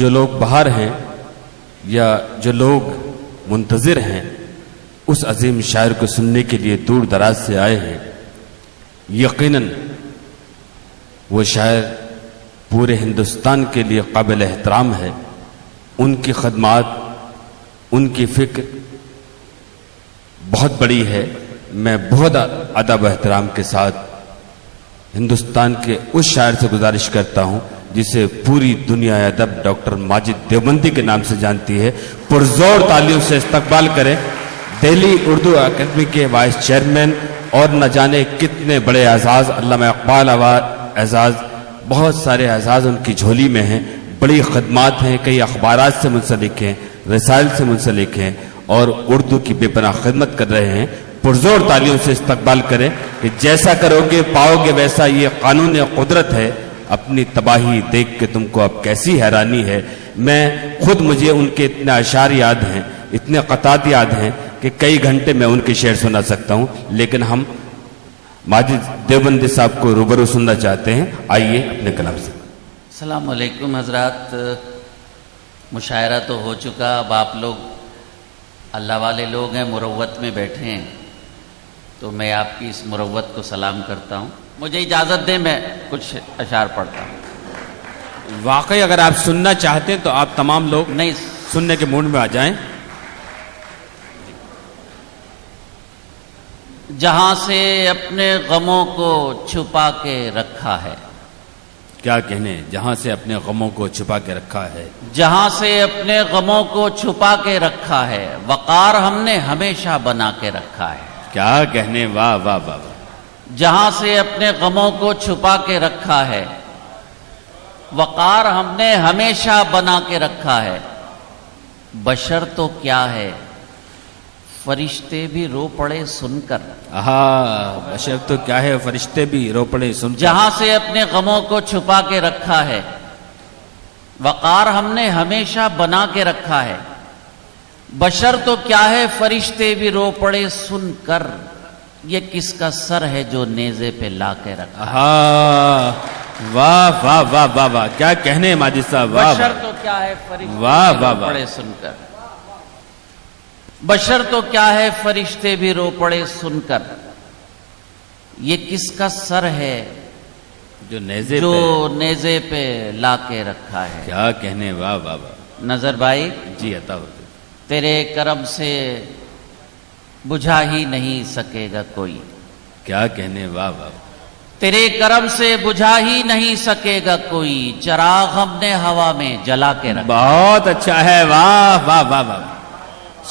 جو لوگ باہر ہیں یا جو لوگ منتظر ہیں اس عظیم شاعر کو سننے کے لیے دور دراز سے آئے ہیں، یقیناً وہ شاعر پورے ہندوستان کے لیے قابل احترام ہے۔ ان کی خدمات، ان کی فکر بہت بڑی ہے۔ میں بہت ادب و احترام کے ساتھ ہندوستان کے اس شاعر سے گزارش کرتا ہوں جسے پوری دنیا ادب ڈاکٹر ماجد دیوبندی کے نام سے جانتی ہے، پرزور تالیوں سے استقبال کریں۔ دہلی اردو اکیڈمی کے وائس چیئرمین اور نہ جانے کتنے بڑے اعزاز، علامہ اقبال اعزاز، بہت اعزاز اعزاز ان کی جھولی میں ہیں، بڑی خدمات ہیں، کئی اخبارات سے منسلک ہیں، رسائل سے منسلک ہیں اور اردو کی بے پناہ خدمت کر رہے ہیں۔ پرزور تالیوں سے استقبال کریں کہ جیسا کرو گے پاؤ گے ویسا، یہ قانون قدرت ہے۔ اپنی تباہی دیکھ کے تم کو اب کیسی حیرانی ہے۔ میں خود، مجھے ان کے اتنے اشعار یاد ہیں، اتنے قطعات یاد ہیں کہ کئی گھنٹے میں ان کے شعر سنا سکتا ہوں، لیکن ہم ماجد دیوبندی صاحب کو روبرو سننا چاہتے ہیں۔ آئیے اپنے کلام سے۔ السلام علیکم حضرات، مشاعرہ تو ہو چکا، اب آپ لوگ اللہ والے لوگ ہیں، مروت میں بیٹھے ہیں، تو میں آپ کی اس مروت کو سلام کرتا ہوں۔ مجھے اجازت دیں میں کچھ اشعار پڑھتا ہوں۔ واقعی اگر آپ سننا چاہتے ہیں تو آپ تمام لوگ نہیں، سننے کے موڈ میں آ جائیں۔ جہاں سے اپنے غموں کو چھپا کے رکھا ہے، کیا کہنے، جہاں سے اپنے غموں کو چھپا کے رکھا ہے، جہاں سے اپنے غموں کو چھپا کے رکھا ہے، وقار ہم نے ہمیشہ بنا کے رکھا ہے۔ کیا کہنے، واہ واہ واہ واہ۔ جہاں سے اپنے غموں کو چھپا کے رکھا ہے، وقار ہم نے ہمیشہ بنا کے رکھا ہے۔ بشر تو کیا ہے، فرشتے بھی رو پڑے سن کر۔ بشر تو کیا ہے، فرشتے بھی رو پڑے سن کر۔ جہاں سے اپنے غموں کو چھپا کے رکھا ہے، وقار ہم نے ہمیشہ بنا کے رکھا ہے۔ بشر تو کیا ہے، فرشتے بھی رو پڑے سن کر، یہ کس کا سر ہے جو نیزے پہ لا کے رکھا ہے۔ واہ واہ واہ واہ واہ، کیا کہنے ماجد صاحب، واہ بشر تو کیا ہے، فرشتے واہ بھی واہ رو واہ۔ پڑے سن کر۔ بشر تو کیا ہے، فرشتے بھی رو پڑے سن کر، یہ کس کا سر ہے جو نیزے جو پہ، نیزے پہ لا کے رکھا ہے۔ کیا کہنے، واہ واہ واہ۔ نظر بھائی، جی عطا ہو۔ تیرے کرم سے بجھا ہی نہیں سکے گا کوئی، کیا کہنے، واہ واہ۔ تیرے کرم سے بجھا ہی نہیں سکے گا کوئی، چراغ ہم نے ہوا میں جلا کے رکھا۔ بہت اچھا ہے، واہ واہ واہ واہ۔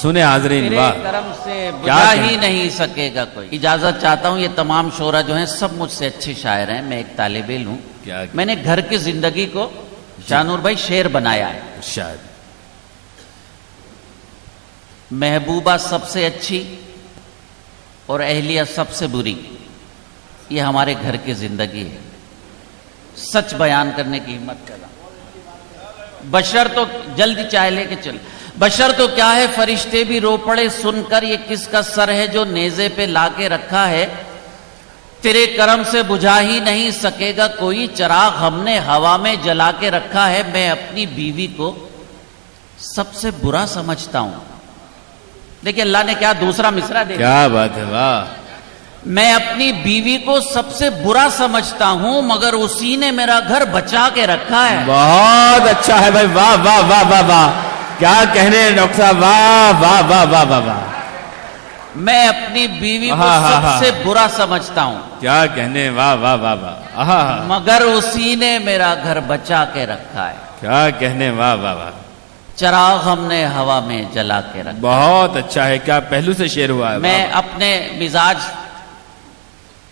سنے حاضرین، تیرے واہ، کرم سے کیا بجھا کہنا؟ ہی نہیں سکے گا کوئی۔ اجازت چاہتا ہوں، یہ تمام شعراء جو ہیں سب مجھ سے اچھے شاعر ہیں، میں ایک طالب علم ہوں۔ کیا میں نے گھر کی زندگی کو شاہ نور بھائی شعر بنایا ہے۔ شاید محبوبہ سب سے اچھی اور اہلیہ سب سے بری، یہ ہمارے گھر کی زندگی ہے، سچ بیان کرنے کی ہمت کرنا۔ بشر تو، جلدی چائے لے کے چل۔ بشر تو کیا ہے، فرشتے بھی رو پڑے سن کر، یہ کس کا سر ہے جو نیزے پہ لا کے رکھا ہے۔ تیرے کرم سے بجھا ہی نہیں سکے گا کوئی، چراغ ہم نے ہوا میں جلا کے رکھا ہے۔ میں اپنی بیوی کو سب سے برا سمجھتا ہوں۔ دیکھیں اللہ نے کیا دوسرا مصرع دے دیا۔ کیا بات ہے، واہ۔ میں اپنی بیوی کو سب سے برا سمجھتا ہوں، مگر اسی نے میرا گھر بچا کے رکھا ہے۔ بہت اچھا ہے بھائی، واہ واہ واہ واہ واہ۔ کیا کہنے ڈاکٹر صاحب، واہ واہ واہ واہ واہ واہ۔ میں اپنی بیوی کو سب سے برا سمجھتا ہوں، کیا کہنے، واہ واہ واہ واہ۔ مگر اسی نے میرا گھر بچا کے رکھا ہے۔ کیا کہنے، واہ واہ واہ۔ چراغ ہم نے ہوا میں جلا کے رکھا۔ بہت اچھا ہے، کیا پہلو سے شعر ہوا ہے۔ میں اپنے مزاج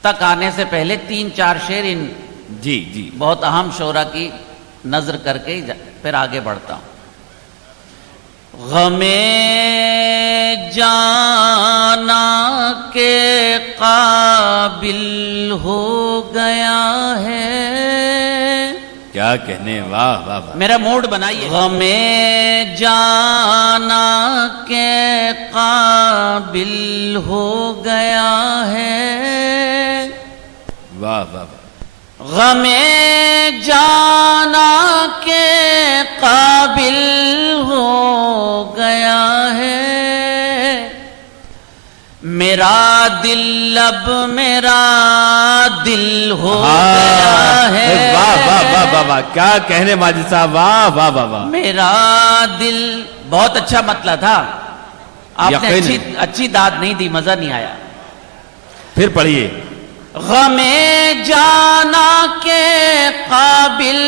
تک آنے سے پہلے 3-4 شعر ان جی جی، بہت اہم شعراء کی نظر کر کے پھر آگے بڑھتا ہوں۔ غم جانا کے قابل ہو گیا ہے۔ کیا کہنے، واہ واہ واہ۔ میرا موڈ بنائیے۔ غم جانا کے قابل ہو گیا ہے، واہ واہ واہ۔ غم جانا کے قابل قابل ہو گیا ہے، میرا دل اب میرا دل ہو گیا ہے، واہ واہ واہ واہ واہ، کیا کہنے ماجد صاحب، واہ واہ واہ واہ، میرا دل. بہت اچھا مطلع تھا، آپ نے یقیناً. اچھی داد نہیں دی، مزہ نہیں آیا. پھر پڑھیے. غم جانا کے قابل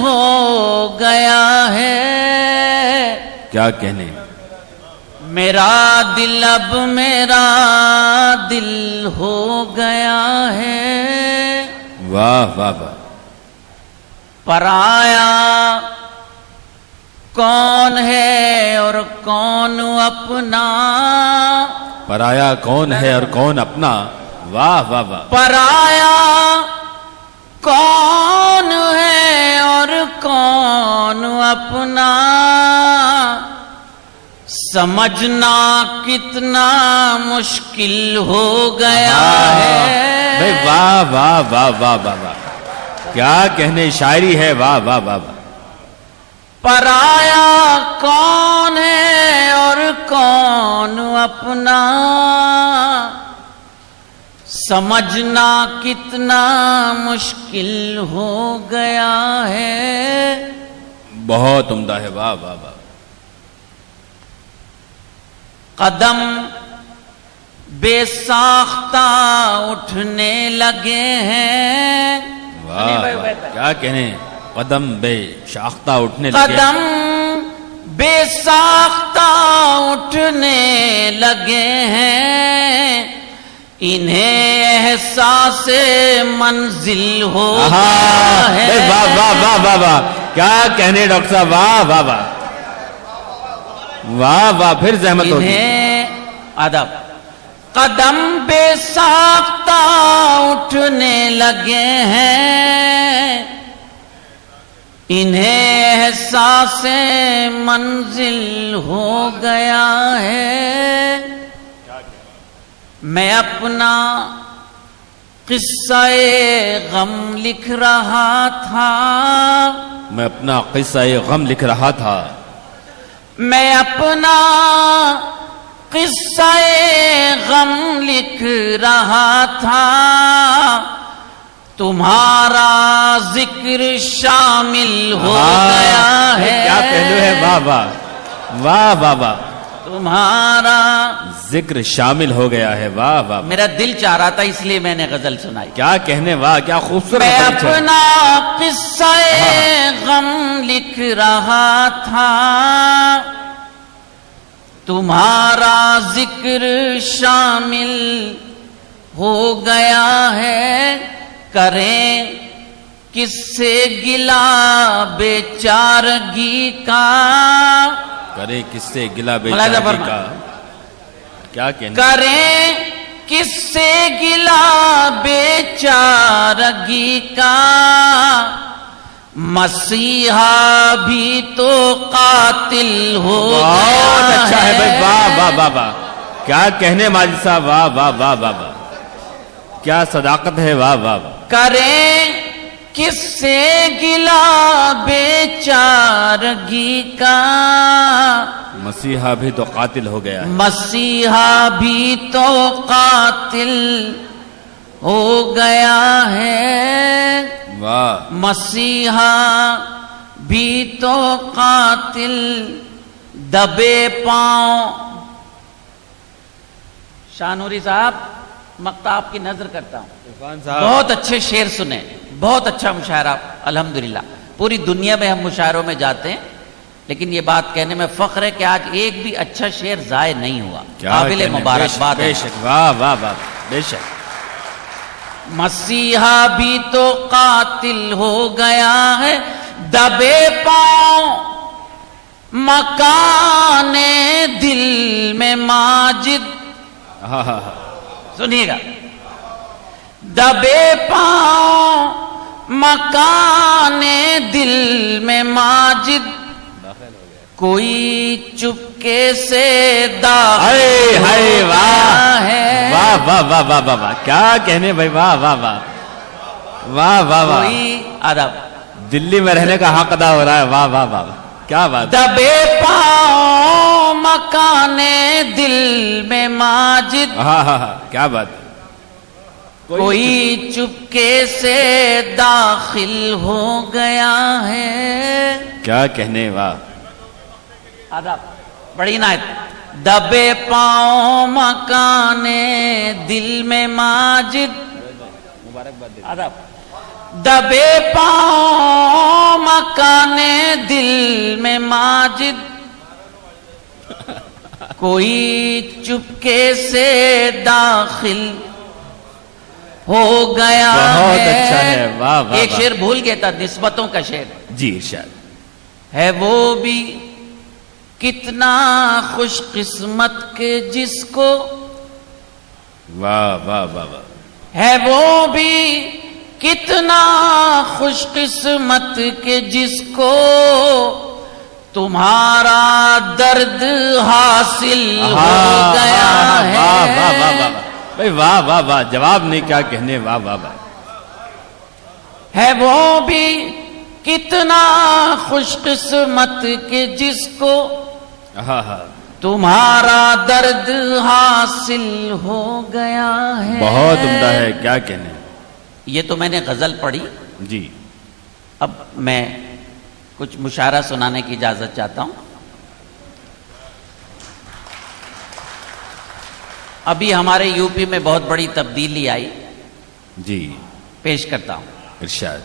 ہو گیا ہے، کیا کہنے، میرا دل اب میرا دل ہو گیا ہے، واہ واہ واہ، پرایا کون ہے اور کون اپنا، پرایا کون ہے اور کون اپنا، واہ واہ واہ، پرایا کون ہے اور کون اپنا، سمجھنا کتنا مشکل ہو گیا ہے. بھائی واہ واہ واہ واہ واہ واہ، کیا کہنے، شاعری ہے، واہ واہ واہ واہ، پرایا کون ہے اور کون اپنا، سمجھنا کتنا مشکل ہو گیا ہے. بہت عمدہ ہے، واہ واہ واہ، قدم بے ساختہ اٹھنے لگے ہیں، واہ واہ، کیا کہنے، قدم بے شاختہ اٹھنے لگے، قدم بے ساختہ اٹھنے لگے ہیں، انہیں احساس منزل ہو گیا ہے. بھائی واہ واہ واہ واہ واہ، کیا کہنے ڈاکٹر صاحب، واہ واہ واہ واہ واہ، پھر زحمت ہوگی. انہیں ادب، قدم بے ساختہ اٹھنے لگے ہیں، انہیں احساس منزل ہو گیا ہے. میں اپنا قصہ غم لکھ رہا تھا، میں اپنا قصہ غم لکھ رہا تھا، میں اپنا قصہ غم لکھ رہا تھا، تمہارا ذکر شامل ہو گیا ہے. کیا پہلو ہے، واہ واہ واہ واہ واہ، تمہارا ذکر شامل ہو گیا ہے، واہ واہ، میرا دل چاہ رہا تھا اس لیے میں نے غزل سنائی. کیا کہنے، واہ کیا خوبصورت میں ہے. اپنا قصہ غم لکھ رہا تھا، تمہارا ذکر شامل ہو گیا ہے، کریں کس سے گلا بیچارگی کا، کرے کس سے گلا ملاحظہ بیچارگی فرما. کا، کیا کہنے، کریں کس سے گلا بیچارگی کا، مسیحا بھی تو قاتل ہو بہت گیا اچھا ہے بھائی، واہ واہ واہ واہ، کیا کہنے ماجد صاحب، واہ واہ واہ واہ واہ، کیا صداقت ہے، واہ واہ واہ، کریں کس سے گلا بیچارگی کا، مسیحا بھی تو قاتل ہو گیا ہے، مسیحا بھی تو قاتل ہو گیا ہے، واہ، مسیحا بھی تو قاتل دبے پاؤں. شاہ نوری صاحب، مقطع آپ کی نظر کرتا ہوں، عرفان صاحب، بہت اچھے شعر سنے، بہت اچھا مشاعرہ الحمدللہ. پوری دنیا میں ہم مشاعروں میں جاتے ہیں، لیکن یہ بات کہنے میں فخر ہے کہ آج ایک بھی اچھا شعر ضائع نہیں ہوا. کیا قابل کہنے، مبارکباد بے ہے. شک، واہ واہ واہ، بے شک، مسیحا بھی تو قاتل ہو گیا ہے، دبے پاؤں مکان دل میں ماجد. ہاں ہاں ہاں، سنیے گا، دبے پاؤں مکان دل میں ماجد، کوئی چپکے سے داخل ہائے ہو واہ گیا ہے، واہ واہ واہ واہ واہ واہ، کیا کہنے بھائی، واہ واہ واہ واہ واہ واہ، کوئی ادب. دلی میں رہنے کا حق ادا ہو رہا ہے، واہ واہ واہ واہ، کیا بات. دبے پاؤں مکانے دل میں ماجد، ہاں ہاں ہاں کیا بات. کوئی چپکے سے داخل ہو گیا ہے. کیا کہنے. واہ. آداب بڑی نایت. دبے پاؤں مکانے دل میں ماجد، آداب. دبے پاؤں مکانے دل میں ماجد، کوئی چپکے سے داخل ہو گیا ہے. بہت اچھا ہے. واہ واہ. ایک شعر بھول گیا تھا، نسبتوں کا شعر جی ارشاد. ہے. وہ بھی کتنا خوش قسمت کے جس کو، واہ واہ واہ واہ. ہے وہ بھی کتنا خوش قسمت کے جس کو تمہارا درد حاصل ہو گیا ہے. واہ واہ واہ واہ. بھائی واہ واہ واہ. جواب نہیں کیا کہنے. واہ واہ واہ. ہے وہ بھی کتنا خوش قسمت کے جس کو ہاں ہاں. تمہارا درد حاصل ہو گیا ہے. بہت عمدہ ہے. کیا کہنے. یہ تو میں نے غزل پڑھی. جی. اب میں کچھ مشاعرہ سنانے کی اجازت چاہتا ہوں. ابھی ہمارے یو پی میں بہت بڑی تبدیلی آئی، جی پیش کرتا ہوں. ارشاد.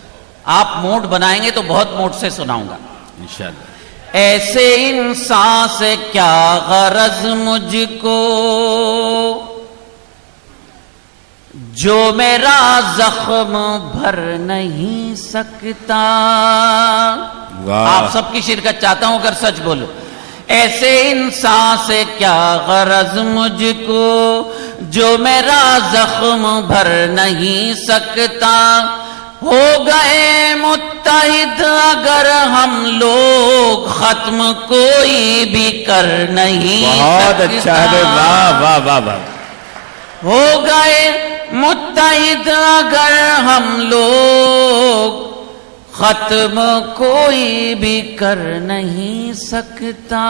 آپ موڈ بنائیں گے تو بہت موڈ سے سناؤں گا. انشاءاللہ. ایسے انسان سے کیا غرض مجھ کو جو میرا زخم بھر نہیں سکتا. واہ. آپ سب کی شرکت چاہتا ہوں اگر سچ بولو. ایسے انسان سے کیا غرض مجھ کو جو میرا زخم بھر نہیں سکتا. ہو گئے متحد اگر ہم لوگ ختم کوئی بھی کر نہیں بہت اچھا ہے. واہ واہ واہ واہ. ہو گئے متحد اگر ہم لوگ ختم کوئی بھی کر نہیں سکتا.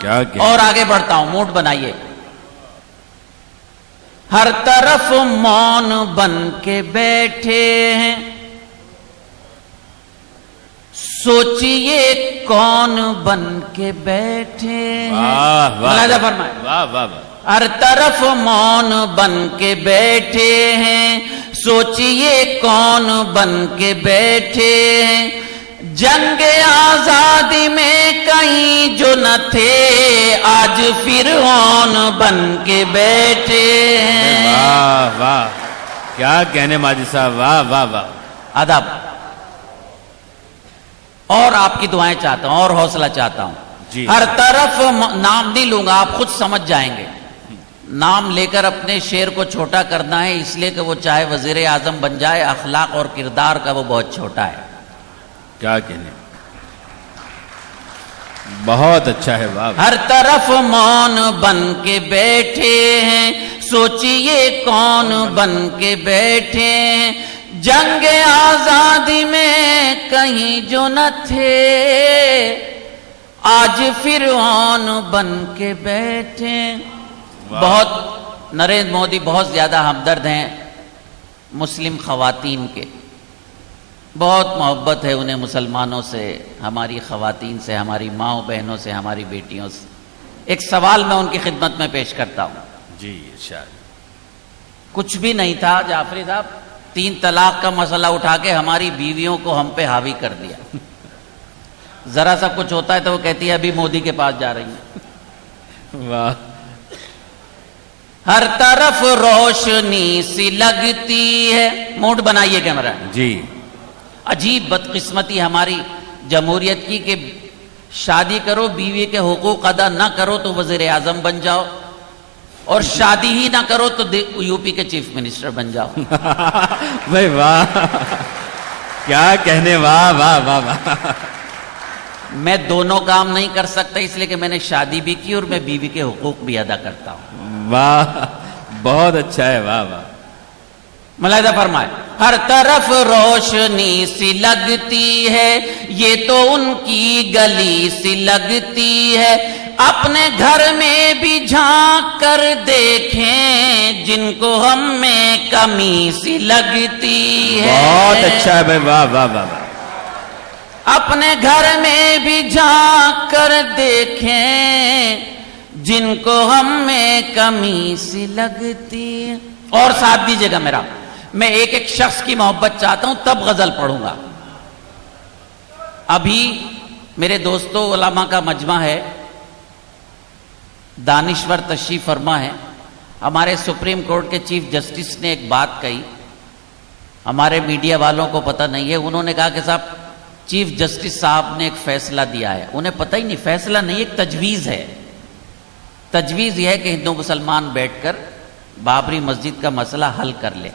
کیا کہنے. اور آگے بڑھتا ہوں. موڈ بنائیے. ہر طرف مون بن کے بیٹھے ہیں، سوچئے کون بن کے بیٹھے ہیں. واہ واہ. ملاحظہ فرمائیں. واہ واہ واہ. ہر طرف مون بن کے بیٹھے ہیں، سوچئے کون بن کے بیٹھے ہیں. جنگ آزادی میں کہیں جو نہ تھے آج فرعون بن کے بیٹھے ہیں. واہ واہ. کیا کہنے ماجد صاحب. واہ واہ واہ. آداب. اور آپ کی دعائیں چاہتا ہوں اور حوصلہ چاہتا ہوں. جی. ہر طرف نام نہیں لوں گا، آپ خود سمجھ جائیں گے. نام لے کر اپنے شعر کو چھوٹا کرنا ہے، اس لیے کہ وہ چاہے وزیر اعظم بن جائے، اخلاق اور کردار کا وہ بہت چھوٹا ہے. کیا کہنے. بہت اچھا ہے. واہ. ہر طرف مون بن کے بیٹھے ہیں، سوچئے کون بن کے بیٹھے ہیں. جنگ آزادی میں کہیں جو نہ تھے آج فرعون بن کے بیٹھے. بہت نریندر مودی بہت زیادہ ہمدرد ہیں مسلم خواتین کے. بہت محبت ہے انہیں مسلمانوں سے، ہماری خواتین سے، ہماری ماؤں بہنوں سے، ہماری بیٹیوں سے. ایک سوال میں ان کی خدمت میں پیش کرتا ہوں. جی ارشاد. کچھ بھی نہیں تھا جعفری صاحب، 3 طلاق کا مسئلہ اٹھا کے ہماری بیویوں کو ہم پہ حاوی کر دیا. ذرا سا کچھ ہوتا ہے تو وہ کہتی ہے ابھی مودی کے پاس جا رہی ہیں. واہ. ہر طرف روشنی سی لگتی ہے. موڈ بنائیے کیمرہ. جی. عجیب بدقسمتی ہماری جمہوریت کی کہ شادی کرو بیوی کے حقوق ادا نہ کرو تو وزیر اعظم بن جاؤ، اور شادی ہی نہ کرو تو یو پی کے چیف منسٹر بن جاؤ. بھائی واہ. کیا کہنے. واہ واہ واہ واہ. میں دونوں کام نہیں کر سکتا اس لیے کہ میں نے شادی بھی کی اور میں بیوی کے حقوق بھی ادا کرتا ہوں. واہ. بہت اچھا ہے. واہ واہ. ملاحظہ فرمائے، ہر طرف روشنی سی لگتی ہے، یہ تو ان کی گلی سی لگتی ہے، اپنے گھر میں بھی جھانک کر دیکھیں جن کو ہم میں کمی سی لگتی ہے۔ بہت اچھا ہے بھائی، واہ واہ واہ واہ۔ اپنے گھر میں بھی جھانک کر دیکھیں جن کو ہم میں کمی سی لگتی ہے۔ اور ساتھ دیجیے گا میرا، میں ایک ایک شخص کی محبت چاہتا ہوں تب غزل پڑھوں گا۔ ابھی میرے دوستو علماء کا مجمع ہے، دانشور تشریف فرما ہے، ہمارے سپریم کورٹ کے چیف جسٹس نے ایک بات کہی، ہمارے میڈیا والوں کو پتہ نہیں ہے، انہوں نے کہا کہ صاحب چیف جسٹس صاحب نے ایک فیصلہ دیا ہے، انہیں پتہ ہی نہیں، فیصلہ نہیں، ایک تجویز ہے۔ تجویز یہ ہے کہ ہندو مسلمان بیٹھ کر بابری مسجد کا مسئلہ حل کر لے،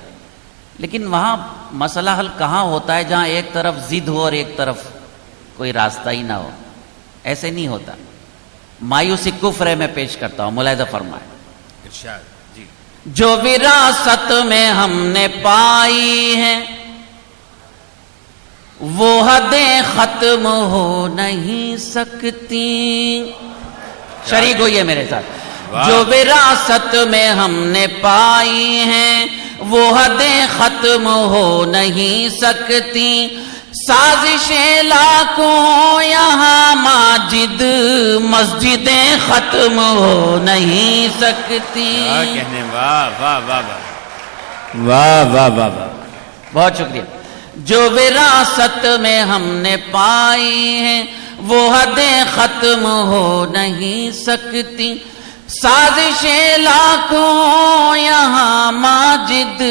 لیکن وہاں مسئلہ حل کہاں ہوتا ہے جہاں ایک طرف ضد ہو اور ایک طرف کوئی راستہ ہی نہ ہو، ایسے نہیں ہوتا۔ مایوسی کفر ہے، میں پیش کرتا ہوں، ملاحظہ فرمائے۔ ارشاد جی۔ جو وراثت میں ہم نے پائی ہیں وہ حدیں ختم ہو نہیں سکتی، شریک ہوئیے میرے ساتھ۔ جو وراثت میں ہم نے پائی ہیں وہ حدیں ختم ہو نہیں سکتی، سازشیں لاکھوں یہاں ماجد مسجدیں ختم ہو نہیں سکتی۔ کیا کہنے، واہ واہ واہ واہ واہ واہ واہ واہ۔ بہت شکریہ۔ جو وراثت میں ہم نے پائی ہیں وہ حدیں ختم ہو نہیں سکتی، سازشیں لاکھوں یہاں ماجد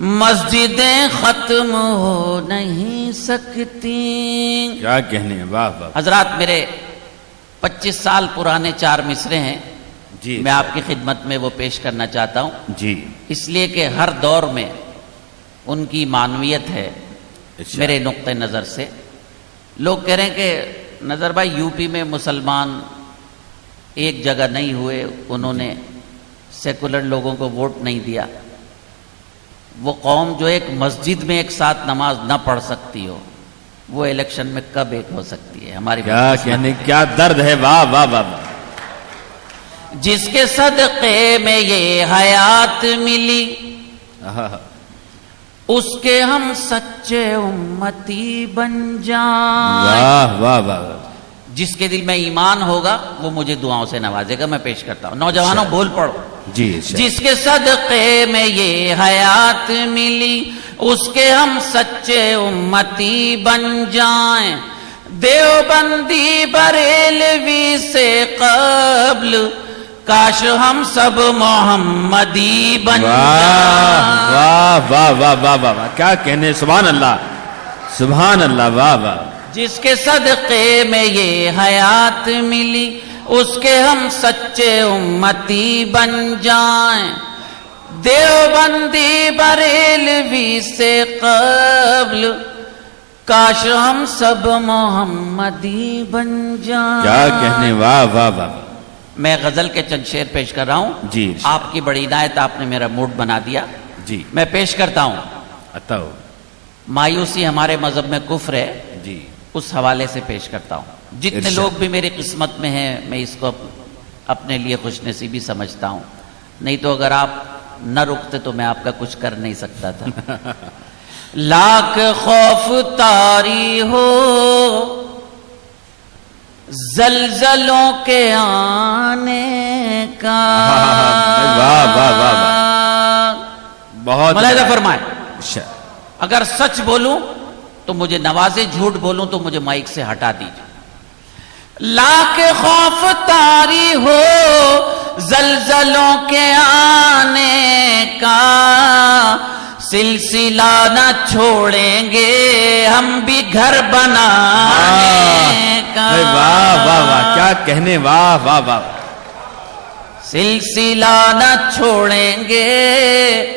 مسجدیں ختم ہو نہیں سکتی۔ کیا کہنے، واہ واہ۔ حضرات میرے 25 سال پرانے 4 مصرے ہیں، جی میں آپ کی خدمت میں وہ پیش کرنا چاہتا ہوں، جی۔ اس لیے کہ ہر دور میں ان کی معنویت ہے ارشاد۔ میرے نقطۂ نظر سے۔ لوگ کہہ رہے ہیں کہ نظر بھائی یو پی میں مسلمان ایک جگہ نہیں ہوئے، انہوں نے سیکولر لوگوں کو ووٹ نہیں دیا، وہ قوم جو ایک مسجد میں ایک ساتھ نماز نہ پڑھ سکتی ہو وہ الیکشن میں کب ایک ہو سکتی ہے؟ ہماری کیا کہنے، کیا درد ہے، واہ واہ واہ واہ۔ جس کے صدقے میں یہ حیات ملی اس کے ہم سچے امتی بن جائیں۔ واہ واہ واہ واہ۔ جس کے دل میں ایمان ہوگا وہ مجھے دعاؤں سے نوازے گا، میں پیش کرتا ہوں۔ نوجوانوں بول پڑو۔ جی ارشاد۔ جس کے صدقے میں یہ حیات ملی اس کے ہم سچے امتی بن جائیں، دیوبندی بریلوی سے قبل کاش ہم سب محمدی بن جائیں۔ واہ واہ واہ واہ واہ واہ، کیا کہنے، سبحان اللہ سبحان اللہ، واہ واہ۔ جس کے صدقے میں یہ حیات ملی اس کے ہم سچے امتی بن جائیں، دیوبندی بریلوی سے قبل کاش ہم سب محمدی بن جائیں۔ کیا کہنے، واہ واہ واہ۔ میں غزل کے چند شعر پیش کر رہا ہوں، جی آپ کی بڑی عنایت، آپ نے میرا موڈ بنا دیا۔ جی میں پیش کرتا ہوں۔ عطا ہو۔ مایوسی ہمارے مذہب میں کفر ہے، جی اس حوالے سے پیش کرتا ہوں۔ جتنے ارشاد۔ لوگ بھی میری قسمت میں ہیں میں اس کو اپنے لیے خوش نصیبی سمجھتا ہوں، نہیں تو اگر آپ نہ رکتے تو میں آپ کا کچھ کر نہیں سکتا تھا۔ لاکھ خوف طاری ہو زلزلوں کے آنے کا، واہ واہ واہ واہ، بہت ملاحظہ فرمائے۔ اچھا۔ اگر سچ بولوں تو مجھے نوازے، جھوٹ بولوں تو مجھے مائک سے ہٹا دیجیے۔ لاکھ خوف طاری ہو زلزلوں کے آنے کا، سلسلہ نہ چھوڑیں گے ہم بھی گھر بنانے کا۔ واہ واہ واہ، کیا کہنے، واہ واہ واہ۔ سلسلہ نہ چھوڑیں گے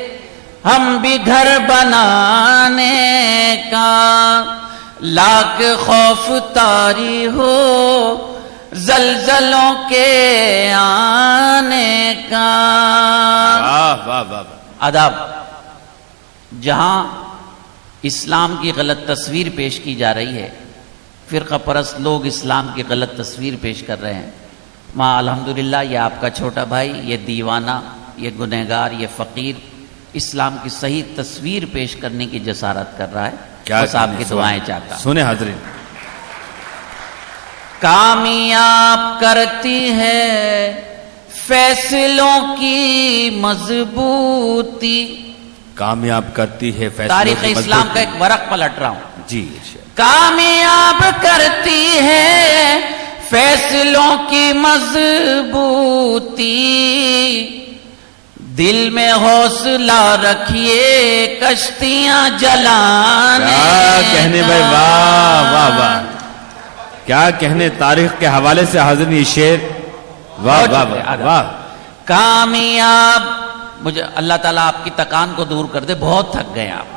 ہم بھی گھر بنانے کا، لاکھ خوف طاری ہو زلزلوں کے آنے کا۔ واہ واہ واہ واہ۔ آداب. جہاں اسلام کی غلط تصویر پیش کی جا رہی ہے، فرقہ پرست لوگ اسلام کی غلط تصویر پیش کر رہے ہیں، وہاں الحمدللہ یہ آپ کا چھوٹا بھائی، یہ دیوانہ، یہ گنہگار، یہ فقیر اسلام کی صحیح تصویر پیش کرنے کی جسارت کر رہا ہے. بس آپ کی دعائیں چاہتا ہوں. سنیں حاضرین، کامیاب کرتی ہے فیصلوں کی مضبوطی. کامیاب کرتی ہے فیصلوں تاریخ کی اسلام کا مضبوطی. ایک ورق پلٹ رہا ہوں. جی کامیاب کرتی ہے فیصلوں کی مضبوطی، دل میں حوصلہ رکھیے کشتیاں جلانے. کیا کہنے بھائی، واہ واہ واہ، کیا کہنے تاریخ کے حوالے سے حاضرین یہ شعر. واہ واہ واہ واہ. کامیاب، مجھے اللہ تعالیٰ آپ کی تکان کو دور کر دے. بہت تھک گئے آپ.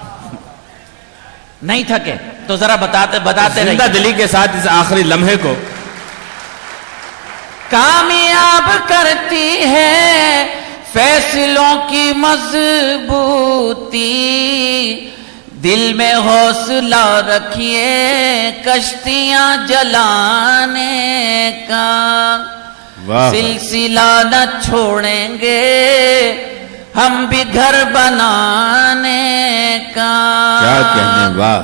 نہیں تھکے تو ذرا بتاتے زندہ رہیے. دلی کے ساتھ اس آخری لمحے کو. کامیاب کرتی ہے فیصلوں کی مضبوطی، دل میں حوصلہ رکھیے کشتیاں جلانے کا. واہ. سلسلہ نہ چھوڑیں گے ہم بھی گھر بنانے کا. کیا کہنے، واہ.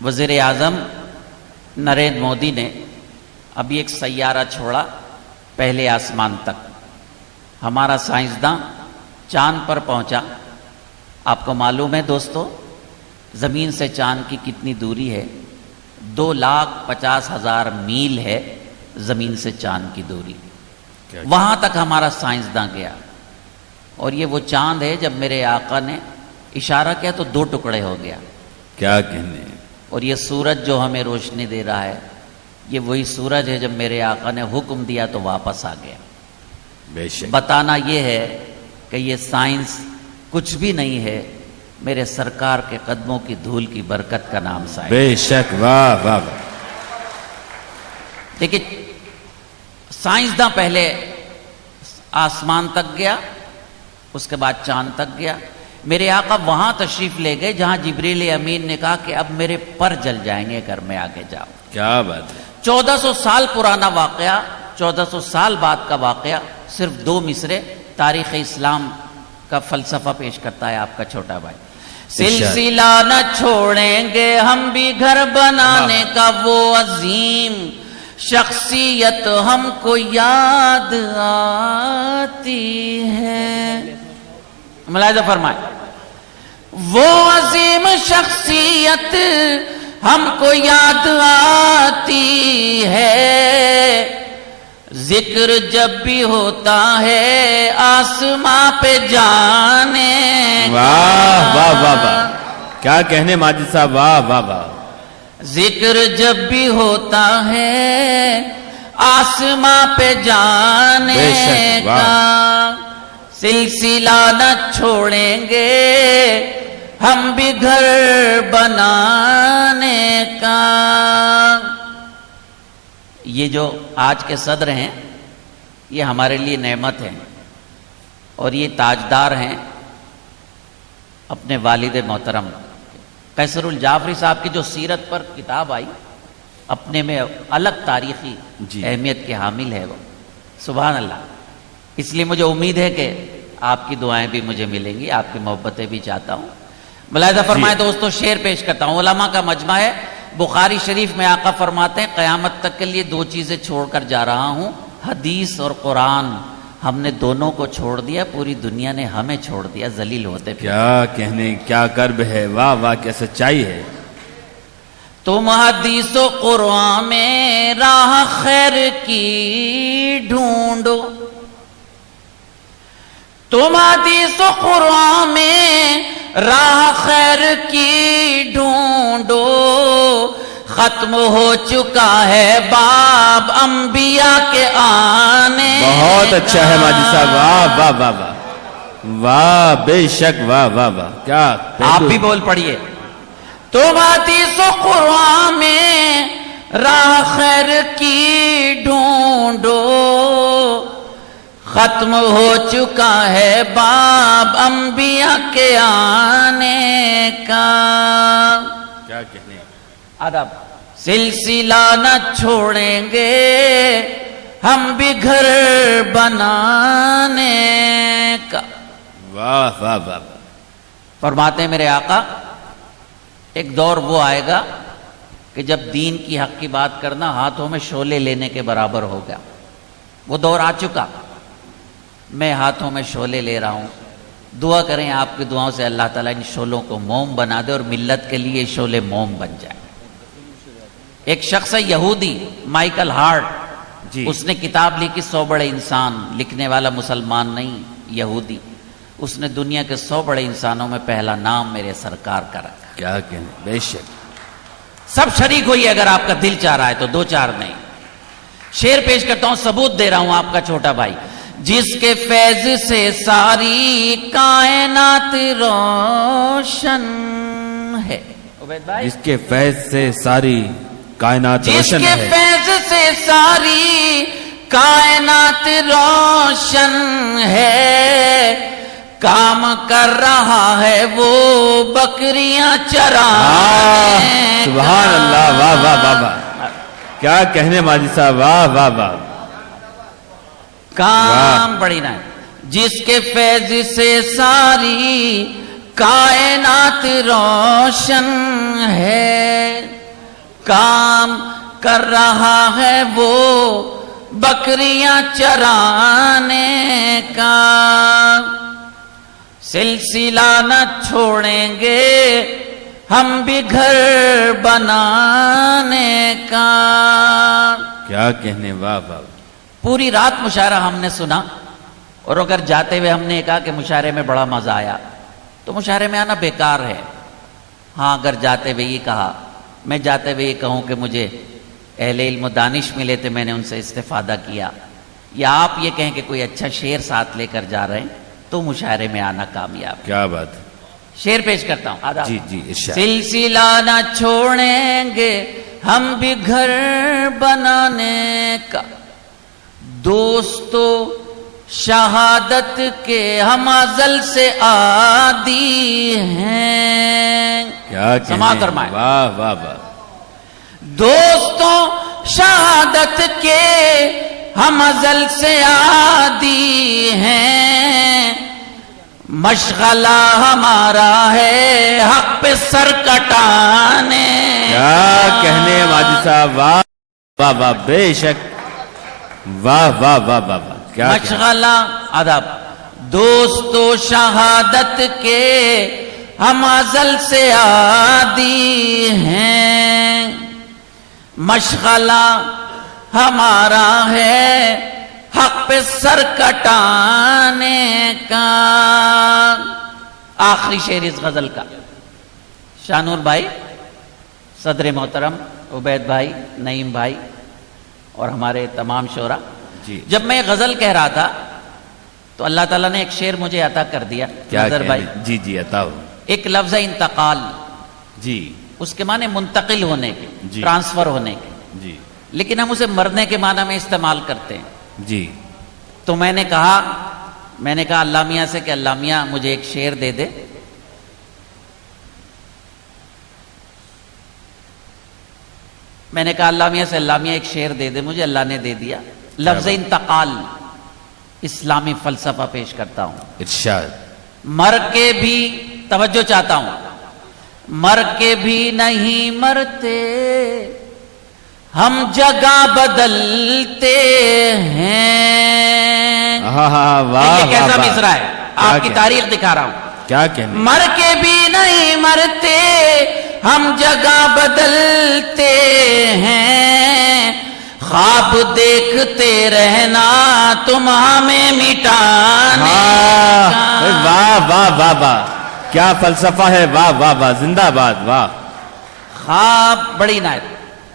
وزیر اعظم نریندر مودی نے ابھی ایک سیارہ چھوڑا پہلے آسمان تک. ہمارا سائنسداں چاند پر پہنچا. آپ کو معلوم ہے دوستو زمین سے چاند کی کتنی دوری ہے؟ 2,50,000 میل ہے زمین سے چاند کی دوری. وہاں تک ہمارا سائنسداں گیا. اور یہ وہ چاند ہے جب میرے آقا نے اشارہ کیا تو 2 ٹکڑے ہو گیا. کیا کہنے. اور یہ سورج جو ہمیں روشنی دے رہا ہے یہ وہی سورج ہے جب میرے آقا نے حکم دیا تو واپس آ گیا. بے شک. بتانا یہ ہے کہ یہ سائنس کچھ بھی نہیں ہے، میرے سرکار کے قدموں کی دھول کی برکت کا نام سائنس. بے شک. واہ واہ واہ. دیکھیں سائنسداں پہلے آسمان تک گیا، اس کے بعد چاند تک گیا. میرے آقا وہاں تشریف لے گئے جہاں جبریل امین نے کہا کہ اب میرے پر جل جائیں گے اگر میں آگے جاؤں. کیا بات ہے. 1400 سال پرانا واقعہ، 1400 سال بعد کا واقعہ، صرف 2 مصرے تاریخ اسلام کا فلسفہ پیش کرتا ہے آپ کا چھوٹا بھائی. سلسلہ نہ چھوڑیں گے ہم بھی گھر بنانے کا، وہ عظیم شخصیت ہم کو یاد آتی ہے. ملاحظہ فرمائیں، وہ عظیم شخصیت ہم کو یاد آتی ہے، ذکر جب بھی ہوتا ہے آسماں پہ جانے. واہ واہ واہ واہ. کیا کہنے ماجد صاحب. واہ واہ واہ. ذکر جب بھی ہوتا ہے آسماں پہ جانے بے شک. واہ. کا، سلسلہ نہ چھوڑیں گے ہم بھی گھر بنانے کا. یہ جو آج کے صدر ہیں یہ ہمارے لیے نعمت ہیں اور یہ تاجدار ہیں اپنے والد محترم قیصر الجعفری صاحب کی جو سیرت پر کتاب آئی، اپنے میں الگ تاریخی اہمیت کے حامل ہے وہ. سبحان اللہ. اس لیے مجھے امید ہے کہ آپ کی دعائیں بھی مجھے ملیں گی، آپ کی محبتیں بھی چاہتا ہوں. ملاحظہ فرمائے دوستو، شعر پیش کرتا ہوں. علماء کا مجمع ہے. بخاری شریف میں آقا فرماتے ہیں قیامت تک کے لیے 2 چیزیں چھوڑ کر جا رہا ہوں، حدیث اور قرآن. ہم نے دونوں کو چھوڑ دیا، پوری دنیا نے ہمیں چھوڑ دیا ذلیل ہوتے پھر. کیا کہنے، کیا کرب ہے. واہ واہ. کیا سچائی ہے. تم حدیث و قرآن میں راہ خیر کی ڈھونڈو، تم حدیث و قرآن میں راہ خیر کی ڈھونڈو، ختم ہو چکا ہے باب انبیاء کے آنے. بہت اچھا ہے ماجد صاحب. واہ واہ واہ واہ. واہ بے شک. واہ واہ واہ. کیا آپ بھی بول پڑیے. تم حدیث و قرآن میں راہ خیر کی ڈھونڈو، ختم ہو چکا ہے باب انبیاء کے آنے کا. کیا کہنے. آداب. سلسلہ نہ چھوڑیں گے ہم بھی گھر بنانے کا. واہ واہ واہ. فرماتے ہیں میرے آقا ایک دور وہ آئے گا کہ جب دین کی حق کی بات کرنا ہاتھوں میں شعلے لینے کے برابر ہو گیا. وہ دور آ چکا. میں ہاتھوں میں شعلے لے رہا ہوں. دعا کریں آپ کی دعاؤں سے اللہ تعالیٰ ان شعلوں کو موم بنا دے اور ملت کے لیے شعلے موم بن جائے. ایک شخص ہے یہودی مائیکل ہارٹ. جی. اس نے کتاب لکھی 100 بڑے انسان. لکھنے والا مسلمان نہیں یہودی. اس نے دنیا کے 100 بڑے انسانوں میں پہلا نام میرے سرکار کا رکھا. کیا کہنے. بے شک. سب شریک ہوئی اگر آپ کا دل چاہ رہا ہے تو 2-4 نہیں. شعر پیش کرتا ہوں ثبوت دے رہا ہوں آپ کا چھوٹا بھائی. جس کے فیض سے ساری کائنات روشن ہے. عبید بھائی. جس کے فیض سے ساری کائنات جس روشن کے ہے. فیض سے ساری کائنات روشن ہے. کام کر رہا ہے وہ بکریاں چرانے. سبحان اللہ. واہ واہ واہ واہ. کیا کہنے ماجد صاحب. واہ واہ واہ. کام بڑی نہ. جس کے فیض سے ساری کائنات روشن ہے. کام کر رہا ہے وہ بکریاں چرانے کا. سلسلہ نہ چھوڑیں گے ہم بھی گھر بنانے کا. کیا کہنے. واہ واہ. پوری رات مشاعرہ ہم نے سنا اور اگر جاتے ہوئے ہم نے کہا کہ مشاعرے میں بڑا مزہ آیا تو مشاعرے میں آنا بیکار ہے. ہاں اگر جاتے ہوئے یہ کہا میں جاتے ہوئے یہ کہوں کہ مجھے اہل علم و دانش ملے تھے میں نے ان سے استفادہ کیا, یا آپ یہ کہیں کہ کوئی اچھا شعر ساتھ لے کر جا رہے ہیں تو مشاعرے میں آنا کامیاب. کیا بات. شعر پیش کرتا ہوں. آداب. جی جی ارشاد. سلسلہ نہ چھوڑیں گے ہم بھی گھر بنانے کا. دوستو شہادت کے ہم ازل سے عادی ہیں. کیا سماعت فرمائیں. واہ واہ واہ. دوستوں شہادت کے ہم ازل سے عادی ہیں. مشغلہ ہمارا ہے حق پہ سر کٹانے. کیا کہنے ماجد صاحب. واہ واہ واہ. بے شک. واہ واہ واہ واہ واہ. کیا مشغلہ. آداب. دوستو شہادت کے ہم ازل سے عادی ہیں. مشغلہ ہمارا ہے حق پہ سر کٹانے کا. آخری شعر اس غزل کا. شانور بھائی, صدر محترم, عبید بھائی, نعیم بھائی اور ہمارے تمام شعراء, جی. جب میں غزل کہہ رہا تھا تو اللہ تعالیٰ نے ایک شعر مجھے عطا کر دیا. کیا نظر بھائی, جی جی عطا ہو. ایک لفظ ہے انتقال. جی اس کے معنی منتقل ہونے کے, جی. ٹرانسفر ہونے کے, جی لیکن ہم اسے مرنے کے معنی میں استعمال کرتے ہیں. جی. تو میں نے کہا اللہ میاں سے کہ اللہ میاں مجھے ایک شعر دے دے. میں نے کہا اللہ میاں سے اللہ میاں ایک شعر دے دے مجھے. اللہ نے دے دیا. لفظ انتقال اسلامی فلسفہ پیش کرتا ہوں. ارشاد. مر کے بھی, توجہ چاہتا ہوں, مر کے بھی نہیں مرتے ہم جگہ بدلتے ہیں. واہ. یہ کیسا مصرع ہے, آپ کی تاریخ دکھا رہا ہوں. کیا کہنے. مر کے بھی نہیں مرتے ہم جگہ بدلتے ہیں. خواب دیکھتے رہنا تم ہمیں مٹانے کا. واہ واہ واہ واہ. کیا فلسفہ ہے. واہ واہ واہ. زندہ باد. واہ. خواب بڑی نائب.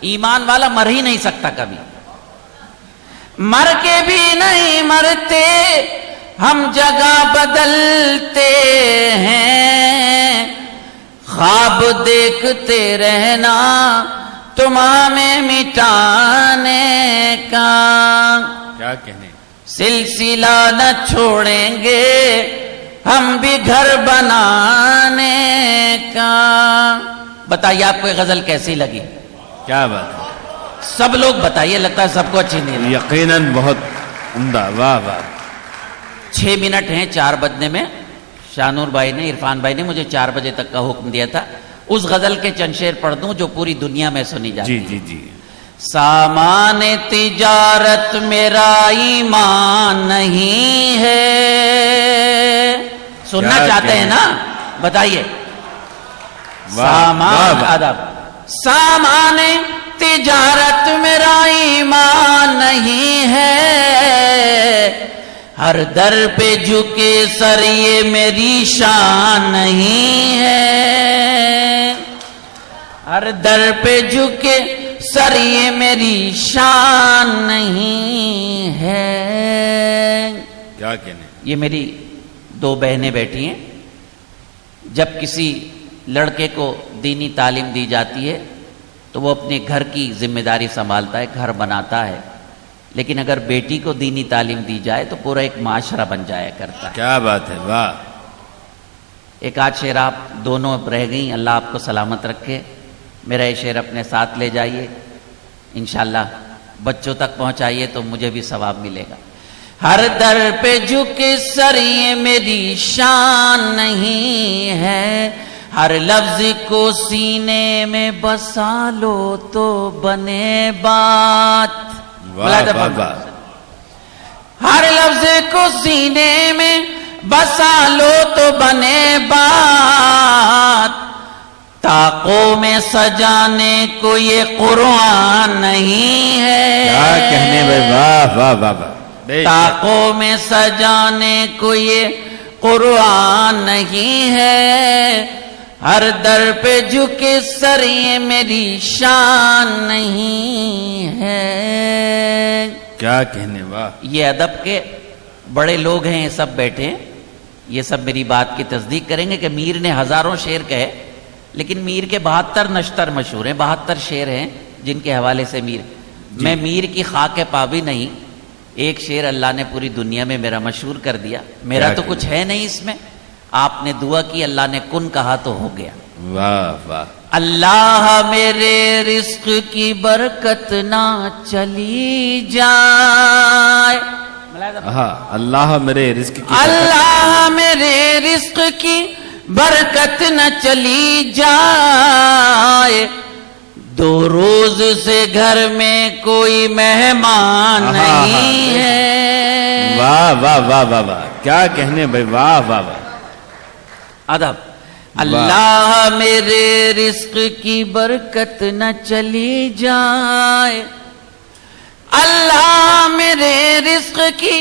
ایمان والا مر ہی نہیں سکتا کبھی. مر کے بھی نہیں مرتے ہم جگہ بدلتے ہیں. خواب دیکھتے رہنا تم ہمیں مٹانے کا. کیا کہنے. سلسلہ نہ چھوڑیں گے ہم بھی گھر بنانے کا. بتائیے آپ کو یہ غزل کیسی لگی؟ کیا بات ہے، سب لوگ بتائیے، لگتا ہے سب کو اچھی نہیں لگی. یقیناً بہت عمدہ. واہ واہ. 6 منٹ ہیں 4 بجنے میں. شاہ نور بھائی نے، عرفان بھائی نے مجھے 4 بجے تک کا حکم دیا تھا. اس غزل کے چند شعر پڑھ دوں جو پوری دنیا میں سنی جاتی جی ہے. جی جی. سامان تجارت میرا ایمان نہیں ہے. سننا کیا چاہتے ہیں نا؟ بتائیے. سامان ادب. سامان تجارت میرا ایمان نہیں ہے. ہر در پہ جھکے سر یہ میری شان نہیں ہے. ہر در پہ جھکے سر یہ میری شان نہیں ہے. کیا کہنے. یہ میری 2 بہنیں بیٹھی ہیں. جب کسی لڑکے کو دینی تعلیم دی جاتی ہے تو وہ اپنے گھر کی ذمہ داری سنبھالتا ہے، گھر بناتا ہے. لیکن اگر بیٹی کو دینی تعلیم دی جائے تو پورا ایک معاشرہ بن جایا کرتا ہے. کیا بات ہے. واہ. ایک آدھ شعر آپ دونوں رہ گئیں، اللہ آپ کو سلامت رکھے. میرا یہ شعر اپنے ساتھ لے جائیے، انشاءاللہ بچوں تک پہنچائیے تو مجھے بھی ثواب ملے گا. ہر در پہ جھک سر یہ میری شان نہیں ہے. ہر لفظ کو سینے میں بسا لو تو بنے بات. واہ واہ واہ. ہر لفظ کو سینے میں بسا لو تو بنے بات. طاقوں میں سجانے کو یہ قرآن نہیں ہے. کیا کہنے بھائی. واہ واہ واہ واہ. طاقوں میں سجانے کو یہ قرآن نہیں ہے. ہر در پہ جھکے سر یہ میری شان نہیں ہے. کیا کہنے. واہ. یہ ادب کے بڑے لوگ ہیں، یہ سب بیٹھے ہیں. یہ سب میری بات کی تصدیق کریں گے کہ میر نے ہزاروں شعر کہے، لیکن میر کے 72 نشتر مشہور ہیں. 72 شعر ہیں جن کے حوالے سے میر. میں میر کی خاک پا بھی نہیں. ایک شعر اللہ نے پوری دنیا میں میرا مشہور کر دیا. میرا تو کچھ ہے نہیں اس میں. آپ نے دعا کی، اللہ نے کن کہا تو ہو گیا. واہ واہ. اللہ میرے رزق کی برکت نہ چلی جائے. ہاں. اللہ میرے رزق کی. اللہ میرے رزق کی برکت نہ چلی جائے. 2 روز سے گھر میں کوئی مہمان نہیں ہے. واہ واہ واہ واہ واہ. کیا کہنے بھائی. واہ واہ واہ. ادب. اللہ میرے رزق کی برکت نہ چلی جائے. اللہ میرے رزق کی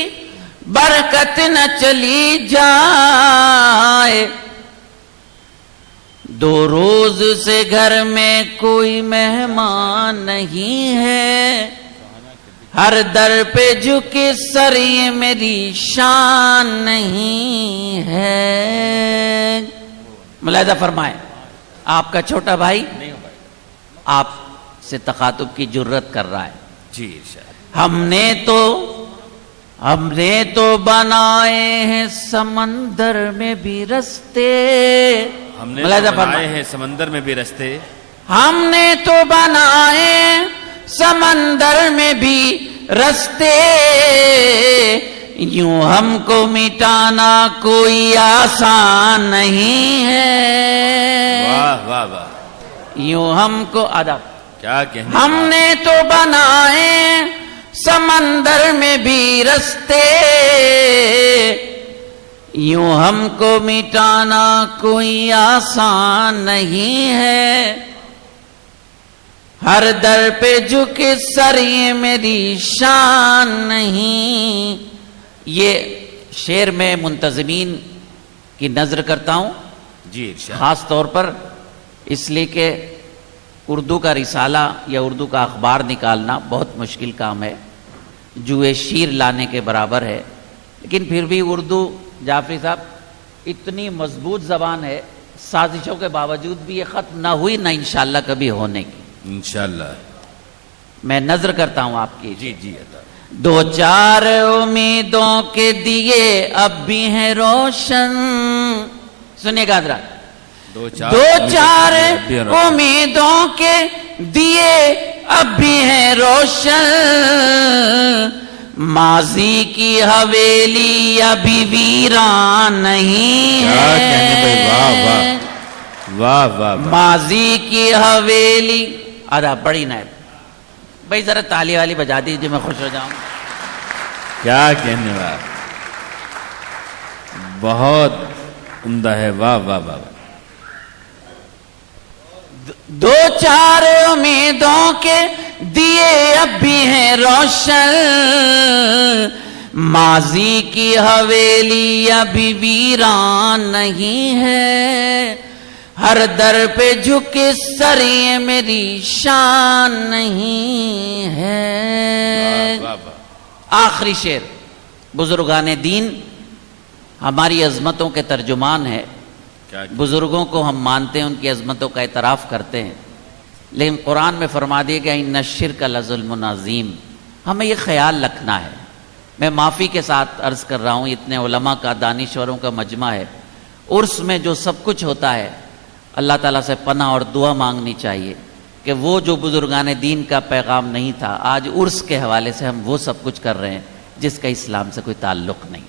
برکت نہ چلی جائے. 2 روز سے گھر میں کوئی مہمان نہیں ہے. ہر در پہ جھکے سر یہ میری شان نہیں ہے. ملاحظہ فرمائیں. آپ کا چھوٹا بھائی آپ سے تخاطب کی جرت کر رہا ہے. جی ارشاد. ہم نے تو بنائے ہیں سمندر میں بھی رستے. ہم نے بنائے ہیں سمندر میں بھی رستے. ہم نے تو بنائے سمندر میں بھی رستے. یوں ہم کو مٹانا کوئی آسان نہیں ہے. واہ واہ واہ. یوں ہم کو ادب. کیا کہنے. ہم نے تو بنائے سمندر میں بھی رستے. یوں ہم کو مٹانا کوئی آسان نہیں ہے. ہر در پہ جھکے سر یہ میری شان نہیں. یہ شعر میں منتظمین کی نظر کرتا ہوں. جی ارشاد. خاص طور پر اس لیے کہ اردو کا رسالہ یا اردو کا اخبار نکالنا بہت مشکل کام ہے. جوئے شیر لانے کے برابر ہے. لیکن پھر بھی اردو جعفری صاحب اتنی مضبوط زبان ہے، سازشوں کے باوجود بھی یہ ختم نہ ہوئی نہ انشاءاللہ کبھی ہونے کی. انشاءاللہ. میں نظر کرتا ہوں آپ کی. جی جی. دو چار امیدوں کے دیے اب بھی ہیں روشن. سنیے گا حضرات. دو چار امیدوں کے دیے اب بھی ہیں روشن. ماضی کی حویلی ابھی ویران نہیں ہے. واہ واہ. ماضی کی حویلی. آدھا بڑی نائب بھائی ذرا تالی والی بجا دیجیے میں خوش ہو جاؤں. کیا کہنے والا. بہت عمدہ ہے. واہ واہ واہ. دو چار امیدوں کے دیے اب بھی ہیں روشن. ماضی کی حویلی ابھی ویران نہیں ہے. ہر در پہ جھکے سر یہ میری شان نہیں ہے. آخری شعر بزرگان دین ہماری عظمتوں کے ترجمان ہے. بزرگوں کو ہم مانتے ہیں, ان کی عظمتوں کا اعتراف کرتے ہیں, لیکن قرآن میں فرما دیا گیا ان الشرک لظلم عظیم. ہمیں یہ خیال رکھنا ہے. میں معافی کے ساتھ عرض کر رہا ہوں, اتنے علماء کا, دانشوروں کا مجمع ہے. عرس میں جو سب کچھ ہوتا ہے اللہ تعالیٰ سے پناہ اور دعا مانگنی چاہیے کہ وہ جو بزرگان دین کا پیغام نہیں تھا آج عرس کے حوالے سے ہم وہ سب کچھ کر رہے ہیں جس کا اسلام سے کوئی تعلق نہیں.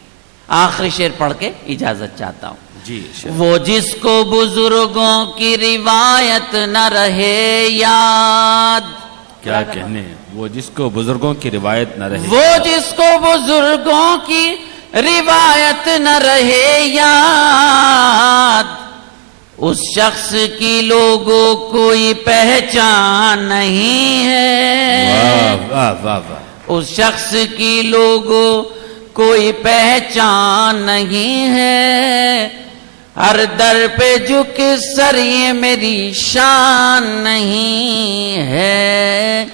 آخری شعر پڑھ کے اجازت چاہتا ہوں. جی. وہ جس کو بزرگوں کی روایت نہ رہے یاد. کیا کہنے ہیں. وہ جس کو بزرگوں کی روایت نہ رہے. وہ جس کو بزرگوں کی روایت نہ رہے یاد. اس شخص کی لوگوں کوئی پہچان نہیں ہے. واہ واہ واہ. اس شخص کی لوگوں کوئی پہچان نہیں ہے. ہر در پہ جھک سر یہ میری شان نہیں ہے.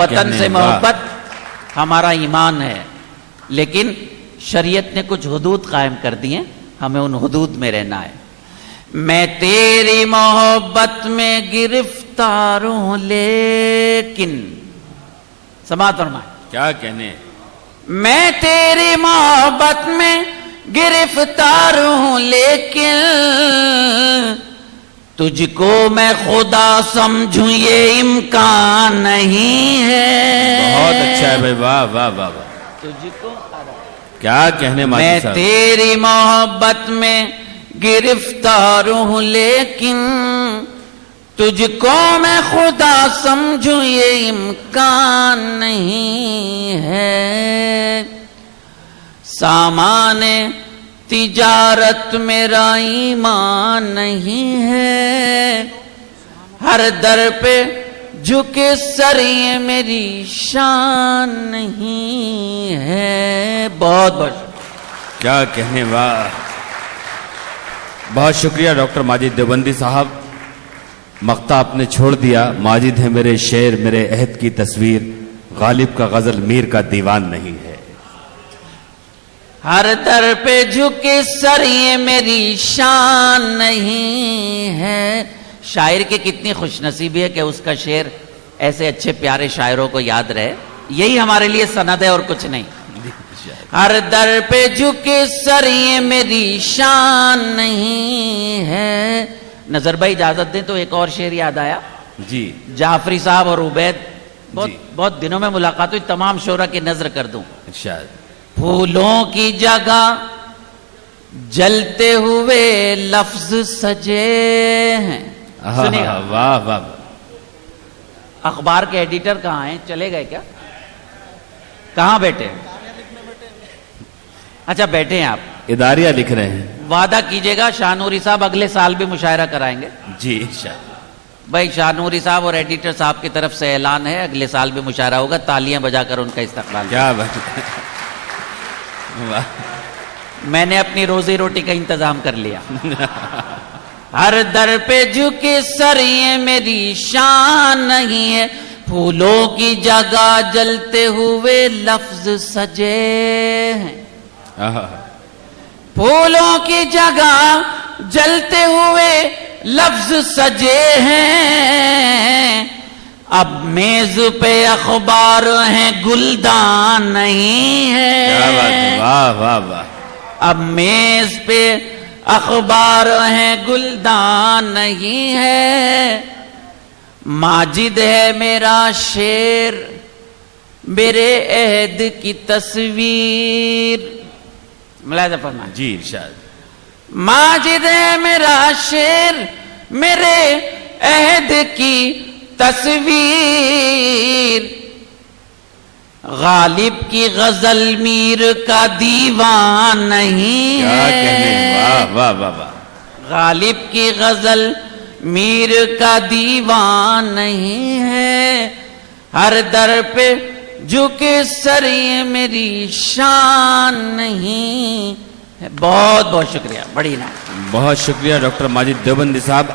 وطن سے محبت ہمارا ایمان ہے, لیکن شریعت نے کچھ حدود قائم کر دی ہیں, ہمیں ان حدود میں رہنا ہے. میں تیری محبت میں گرفتار ہوں لیکن سماعت فرمائیں. کیا کہنے. میں تیری محبت میں گرفتار ہوں لیکن تجھ کو میں خدا سمجھوں یہ امکان نہیں ہے. بہت اچھا ہے بھائی. واہ واہ واہ. تجھ کو کیا کہنے. میں تیری محبت میں گرفتار ہوں لیکن تجھ کو میں خدا سمجھوں یہ امکان نہیں ہے. سامان تجارت میرا ایمان نہیں ہے. ہر در پہ جھکے سر یہ میری شان نہیں ہے. بہت بہت کیا کہنے. واہ. بہت شکریہ ڈاکٹر ماجد دیوبندی صاحب. مقطع آپ نے چھوڑ دیا. ماجد ہے میرے شعر میرے عہد کی تصویر, غالب کا غزل میر کا دیوان نہیں ہے. ہر در پہ جھکے سر یہ میری شان نہیں ہے. شاعر کی کتنی خوش نصیبی ہے کہ اس کا شعر ایسے اچھے پیارے شاعروں کو یاد رہے. یہی ہمارے لیے سند ہے اور کچھ نہیں. ہر در پہ جھکے سر یہ میری شان نہیں ہے. نظر بھائی اجازت دیں تو ایک اور شعر یاد آیا. جی. جعفری صاحب اور عبید بہت دنوں میں ملاقات ہوئی. تمام شعرا کی نظر کر دوں. پھولوں کی جگہ جلتے ہوئے لفظ سجے ہیں. سنیے گا. واہ واہ. اخبار کے ایڈیٹر کہاں ہیں, چلے گئے کیا؟ کہاں بیٹھے ہیں؟ اچھا بیٹھے ہیں آپ. اداریہ لکھ رہے ہیں. وعدہ کیجئے گا شاہ نوری صاحب اگلے سال بھی مشاعرہ کرائیں گے. جی بھائی شاہ نوری صاحب اور ایڈیٹر صاحب کی طرف سے اعلان ہے اگلے سال بھی مشاعرہ ہوگا. تالیاں بجا کر ان کا استقبال. کیا بات. میں نے اپنی روزی روٹی کا انتظام کر لیا. ہر در پہ جھکے سر یہ میری شان نہیں ہے. پھولوں کی جگہ جلتے ہوئے لفظ سجے ہیں. پھولوں کی جگہ جلتے ہوئے لفظ سجے ہیں. اب میز پہ اخبار ہیں گلدان نہیں کیا بات ہے، ہے. واہ واہ واہ. اب میز پہ اخبار ہیں گلدان نہیں ہے. ماجد ہے میرا شیر میرے عہد کی تصویر. ملاحظہ فرمائیں. جی ارشاد. ماجد ہے میرا شیر میرے عہد کی تصویر. غالب کی غزل میر کا دیوان نہیں کیا کہنے، ہے. واہ واہ واہ واہ. غالب کی غزل میر کا دیوان نہیں ہے. ہر در پہ جھکے سر یہ میری شان نہیں ہے. بہت بہت شکریہ. بڑی نا. بہت شکریہ ڈاکٹر ماجد دیوبندی صاحب.